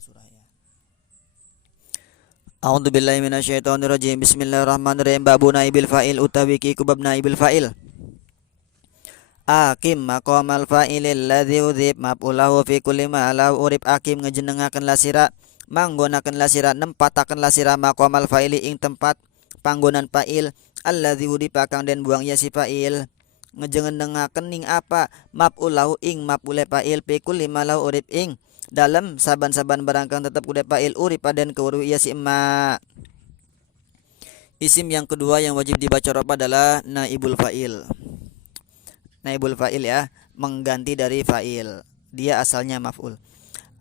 surah ya. A'udzubillahi minasyaitonirrajim. Bismillahirrahmanirrahim. Babu naibil fa'il utawi ki kubab naibil fa'il. Akim maqamal fa'ilil ladzi udhib maf'ulahu fi kulli ma la urib. Akim ngejenengaken lasira manggonaken lasira nempataken lasira maqamal fa'ili ing tempat panggonan fa'il alladzi udhib kang den buang ya si fa'il. Ngejenengaken ing apa maf'ulahu ing maf'ule fa'il fi kulli ma la urib ing dalam saban-saban barangkang tetap kuda fa'il uripa dan kewuru ya si emak. Isim yang kedua yang wajib dibaca roba adalah naibul fa'il. Naibul fa'il ya, mengganti dari fa'il. Dia asalnya maf'ul.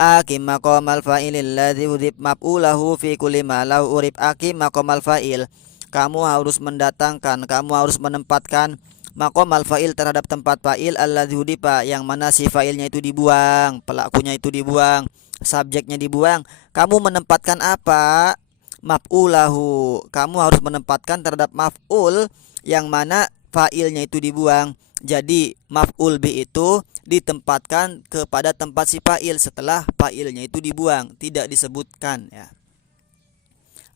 Akim maqamal fa'ilil ladzi udhib maf'ulahu fi kulli ma lau urib. Akim maqamal fa'il. Kamu harus mendatangkan, kamu harus menempatkan maqamal fa'il terhadap tempat fa'il alladzi udhiba yang mana si fa'ilnya itu dibuang, pelakunya itu dibuang, subjeknya dibuang. Kamu menempatkan apa? Maf'ulahu. Kamu harus menempatkan terhadap maf'ul yang mana fa'ilnya itu dibuang. Jadi maf'ul bi itu ditempatkan kepada tempat si fa'il setelah fa'ilnya itu dibuang, tidak disebutkan ya.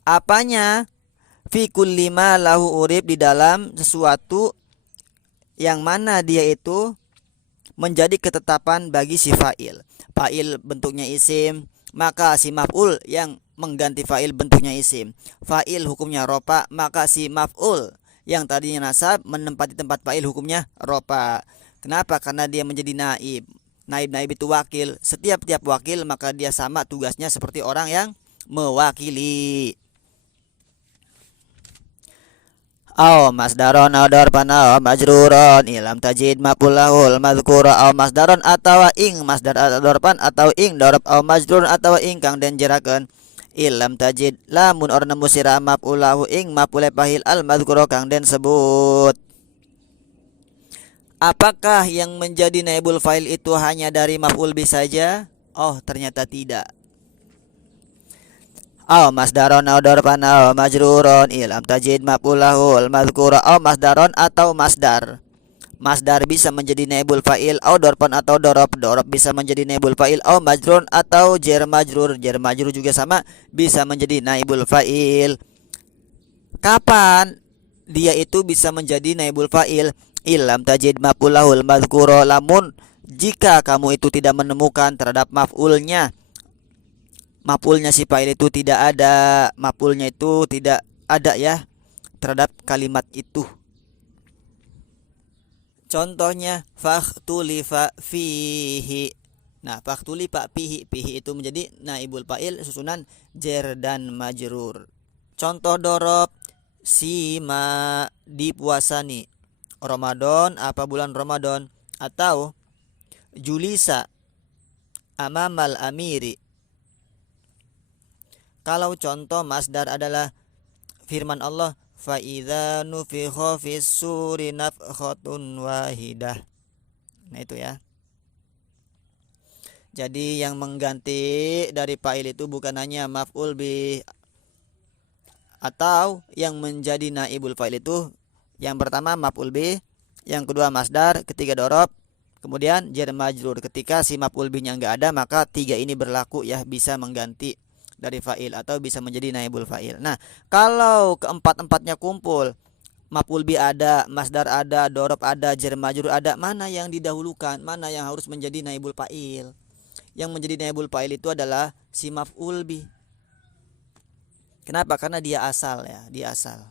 Apanya? Fi kulli ma lahu urib, di dalam sesuatu yang mana dia itu menjadi ketetapan bagi si fa'il. Fa'il bentuknya isim, maka si maf'ul yang mengganti fa'il bentuknya isim. Fa'il hukumnya ropa, maka si maf'ul yang tadinya nasab menempati tempat fa'il hukumnya ropa. Kenapa? Karena dia menjadi naib. Naib itu wakil. Setiap wakil maka dia sama tugasnya seperti orang yang mewakili. Aw masdaron aw darban aw majruron ilam tajid maf'ulahul madhkura aw masdaron atawa ing masdar atau darban atau ing darab aw majrur atawa ing kang den jerakeun ilam tajid lamun or nemu sira maf'ulahu ing maf'ule fa'il al madhkura kang den sebut. Apakah yang menjadi naibul fa'il itu hanya dari maf'ul bi saja? Oh, ternyata tidak. Aw masdaron aw darban aw majruron ilam tajid maf'ulahul madhkura aw masdaron atau masdar. Masdar bisa menjadi naibul fa'il aw darban atau dorob. Dorob bisa menjadi naibul fa'il aw majrun atau jar majrur. Jar majrur juga sama bisa menjadi naibul fa'il. Kapan dia itu bisa menjadi naibul fa'il? Ilam tajid maf'ulahul madhkura, lamun jika kamu itu tidak menemukan terhadap maf'ulnya si fa'il itu tidak ada, maf'ulnya itu tidak ada ya terhadap kalimat itu. Contohnya fakhtulifa fihi. Nah, fakhtulifa fihi, fihi itu menjadi naibul fa'il susunan jar dan majrur. Contoh dorob sima dipuasani. Ramadan, apa bulan Ramadan, atau julisa amamal amiri. Kalau contoh masdar adalah firman Allah fa idza nufikha fis suri nafkhatun wahidah. Nah itu ya. Jadi yang mengganti dari fa'il itu bukan hanya maf'ul bi, atau yang menjadi naibul fa'il itu yang pertama maf'ul bi, yang kedua masdar, ketiga dorob, kemudian jar majrur. Ketika si maf'ul bi-nya enggak ada, maka tiga ini berlaku ya, bisa mengganti dari fa'il atau bisa menjadi naibul fa'il. Nah, kalau keempat-empatnya kumpul, maf'ul bi ada, masdar ada, dorob ada, jar majrur ada, mana yang didahulukan, mana yang harus menjadi naibul fa'il? Yang menjadi naibul fa'il itu adalah si maf'ul bi. Kenapa? Karena dia asal ya, dia asal.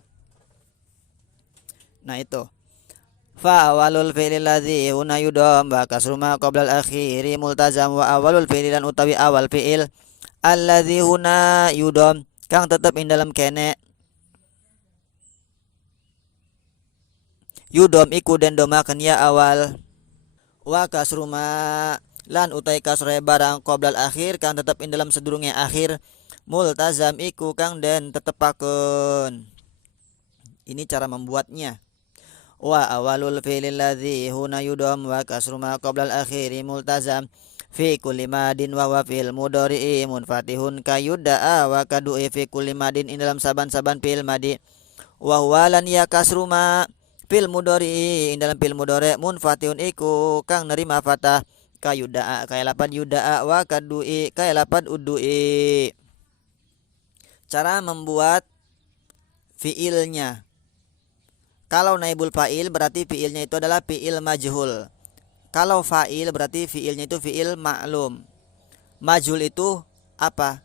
Nah itu. Fa awalul fi'il ladzi huna yudam wa kasru ma qabla al-akhiri multazam. Wa awalul fi'il lan utawi awal fi'il alladzi huna yudam kang tetep ing dalam kene yudam iku den domaken ya awal. Wa kasru ma lan utai kasre barang qabla al-akhir kang tetep ing dalam sedurunge akhir multazam iku kang den tetepakeun. Ini cara membuatnya. Wa awalul fi'il ladzi huna yudam wa kasru ma qabla al-akhiri multazam fi kulli madin wa wa fil mudhari'i munfatihun kayuda'a wa kadu'i fi kulli madin in dalam saban-saban fil madi wa huwa lan ya kasru ma fil mudhari'i in dalam fil mudhari' munfatihun iku kang nerima fatah ka yuda'a kaya lapan yuda'a wa kadu'i kaya lapan udu'i. Cara membuat fiilnya. Kalau naibul fa'il berarti fiilnya itu adalah fiil majhul. Kalau fa'il berarti fiilnya itu fiil ma'lum. Majhul itu apa?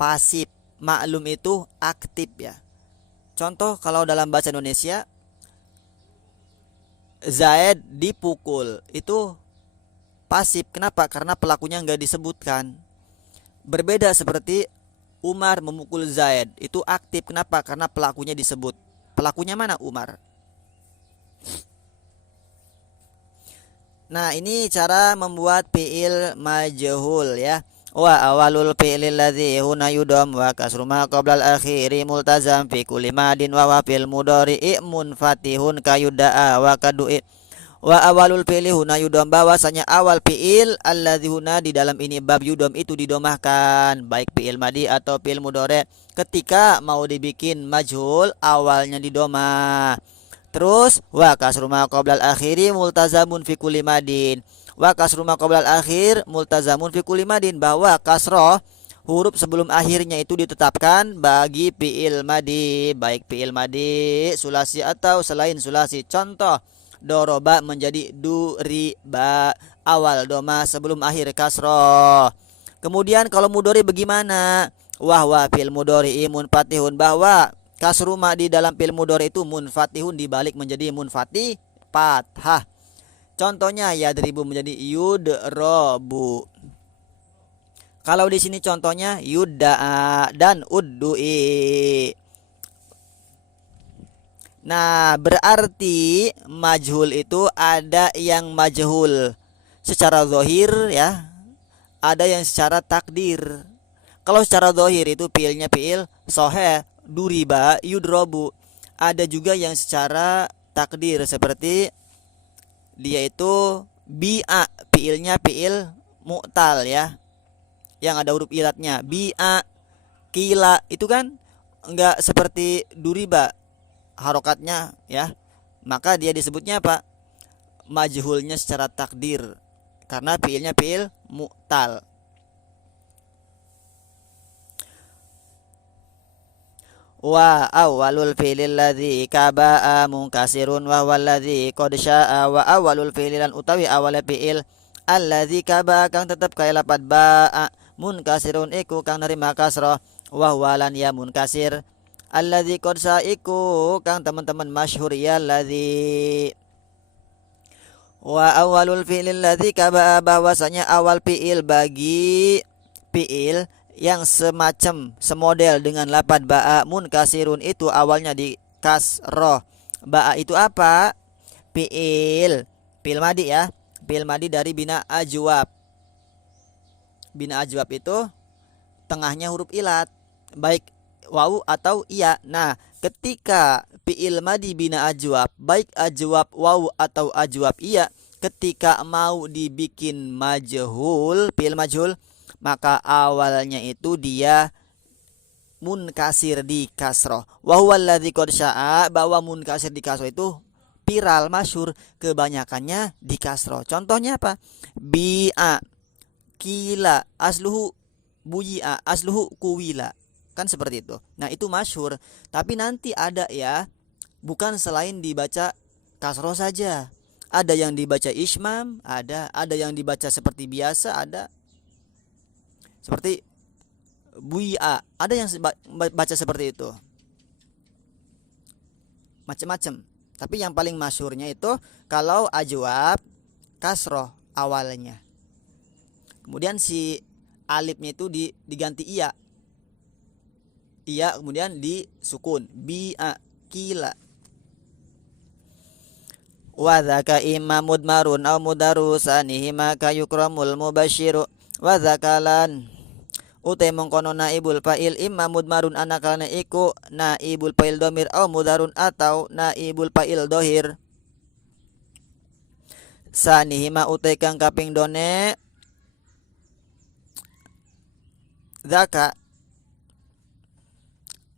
Pasif. Ma'lum itu aktif ya. Contoh kalau dalam bahasa Indonesia, Zaid dipukul, itu pasif. Kenapa? Karena pelakunya nggak disebutkan. Berbeda seperti Umar memukul Zaid, itu aktif. Kenapa? Karena pelakunya disebut. Pelakunya mana? Umar. Nah, ini cara membuat fi'il majhul ya. Wa awalul fi'lil ladzi huna yudam wa kasru ma qabla al-akhiri multazam fi kulli madin wa fil mudhari'i munfatihun kayuda'a wa kadu'i. Wa awalul fi'li huna yudam, bahwasanya awal fi'il alladzi huna di dalam ini bab yudam itu didomahkan, baik fi'il madi atau fi'il mudhari. Ketika mau dibikin majhul awalnya didomah. Terus wa kasru ma qabla al-akhiri multazamun fi kulli madin. Wa kasru ma qabla al-akhir multazamun fi kulli madin, bahwa kasroh huruf sebelum akhirnya itu ditetapkan bagi fi'il madi, baik fi'il madi sulasi atau selain sulasi. Contoh, doroba menjadi duriba, awal doma sebelum akhir kasroh. Kemudian kalau mudhari bagaimana? Wahwa fil mudhari'i munfatihun, bahwa kasru ma di dalam fil mudhari itu munfatihun, dibalik menjadi munfatih fathah. Contohnya yadribu menjadi yudrobu. Kalau di sini contohnya yudda'a dan uddu'i. Nah, berarti majhul itu ada yang majhul secara zahir ya, ada yang secara takdir. Kalau secara zahir itu fiilnya fiil sahih, duriba yudrobu. Ada juga yang secara takdir seperti dia itu bi'a, fiilnya fiil mu'tal ya, yang ada huruf ilatnya. Bi'a, kila, itu kan enggak seperti duriba harokatnya ya, maka dia disebutnya apa? Majhulnya secara takdir, karena fiilnya fiil mu'tal. Wa awalul fi'lil ladzi kaba'a munkasirun wa walladzi qad sya'a. Wa awalul fi'lilan utawi awal fi'il alladzi kaba'a kang tetep kaya lapat ba'a, munkasirun iku kang nerima kasrah, wa walan ya munkasir. Alladzi qad sya'a iku kang teman-teman masyhur ya ladzi. Wa awalul fi'lil ladzi kaba'a, bahwasanya awal fi'il bagi fi'il yang semacam semodel dengan lapad ba'a munkasirun itu awalnya di kasroh. Ba'a itu apa? Fi'il madi ya, fi'il madi dari bina ajwab. Bina ajwab itu tengahnya huruf ilat, baik wawu atau iya. Nah, ketika fi'il madi bina ajwab, baik ajwab wawu atau ajwab iya, ketika mau dibikin majhul, fi'il majhul, maka awalnya itu dia munkasir di kasroh. Wa huwa alladzi qad sya'a, bahwa munkasir di kasroh itu viral masyhur, kebanyakannya di kasroh. Contohnya apa? Bi'a, kila, asluhu buyi'a, asluhu kuwila. Kan seperti itu. Nah, itu masyhur. Tapi nanti ada ya, bukan selain dibaca kasroh saja. Ada yang dibaca ismam, ada yang dibaca seperti biasa, ada seperti bui'a, ada yang baca seperti itu, macam-macam. Tapi yang paling masyhurnya itu kalau ajwab kasroh awalnya, kemudian si alifnya itu diganti iya, kemudian disukun, bi'a, kila. Wa dzaka imma mudmarun aw mudarrusanihima kayukramul mubasyiru. Wa dzakalan utai mengkono naibul fa'il imma mudmarun anakalna iku naibul fa'il domir au mudarun atau naibul fa'il dohir. Sanihima utai kang kaping done dzaka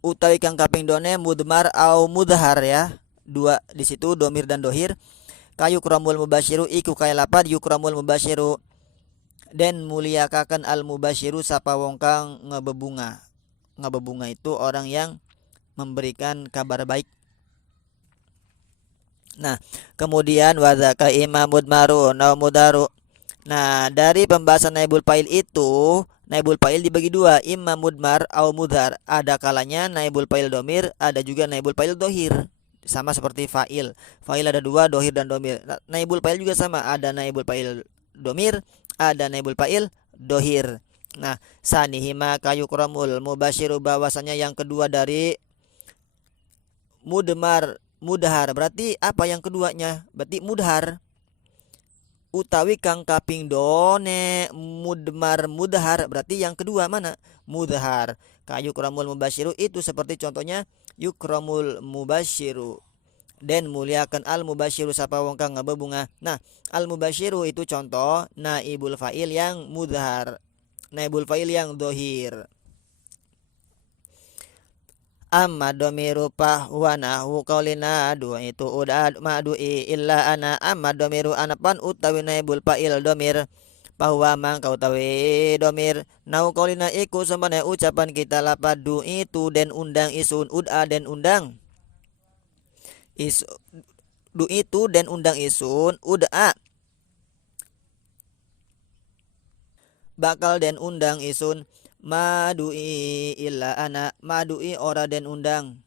utai kang kaping done mudmar au mudhar ya, dua di situ domir dan dohir. kayukramul mubasyiru iku kaya lapad yukramul mubasyiru den muliakaken al mubasyiru sapa wong kang ngebebunga. Ngebebunga itu orang yang memberikan kabar baik. Nah, kemudian wadzaka imamud maru na mudaru. Nah, dari pembahasan naibul fa'il itu, naibul fa'il dibagi dua, imma mudmar au mudhar. Ada kalanya naibul fa'il domir, ada juga naibul fa'il dohir. Sama seperti fa'il. Fa'il ada dua, dohir dan domir. Naibul fa'il juga sama, ada naibul fa'il domir, ada naibul fa'il dohir. Nah, sanihima kayukramul mubasyiru, bahwasanya yang kedua dari mudhar. Berarti apa yang keduanya? Berarti mudhar. Utawi kang kaping done mudhar, berarti yang kedua mana? Mudhar. Kayukramul mubasyiru itu seperti contohnya yukramul mubasyiru dan muliakan al mubasyiru sapa wong kang ngabebunga. Nah, al mubasyiru itu contoh naibul fa'il yang mudhar, naibul fa'il yang dohir. Amma domiru pahwa nahu qaulina du itu udah madu'i illa ana. Amma domiru anapan utawi naibul fa'il domir bahwa mang kau tawi domir nahu qaulina iku semana ucapan kita lapad du itu den undang isun ud'a den undang is du itu den undang isun ud'a bakal den undang isun madu'i illa ana. Madu'i ora den undang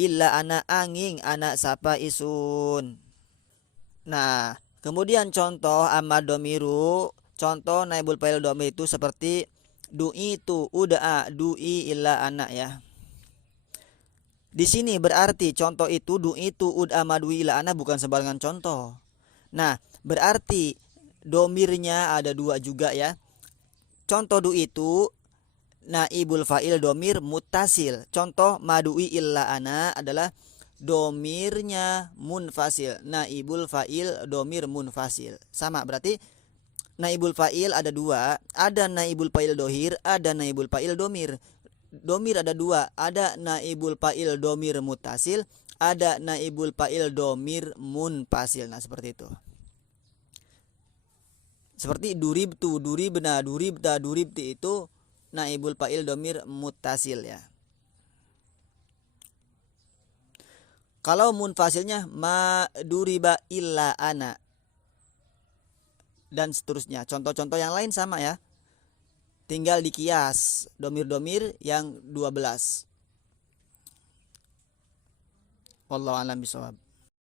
illa ana angin anak sapa isun. Nah, kemudian contoh amma domiru, contoh naibul fa'il domir itu seperti du'i itu ud'a du'i illa ana ya. Di sini berarti contoh itu du'i itu ud'a madu'i illa ana bukan sembarangan contoh. Nah, berarti domirnya ada dua juga ya. Contoh du itu naibul fa'il domir muttasil. Contoh madu'i illa ana adalah domirnya munfasil. Naibul fa'il domir munfasil. Sama berarti naibul fa'il ada dua. Ada naibul fa'il dohir, ada naibul fa'il domir. Domir ada dua. Ada naibul fa'il domir muttasil, ada naibul fa'il domir munfasil. Nah, seperti itu. Seperti duribtu, duribna, duribta, duribti itu naibul fa'il domir muttasil ya. Kalau munfasilnya ma duriba illa ana dan seterusnya. Contoh-contoh yang lain sama ya. Tinggal dikias domir-domir yang 12. Wallahu a'lam bishawab.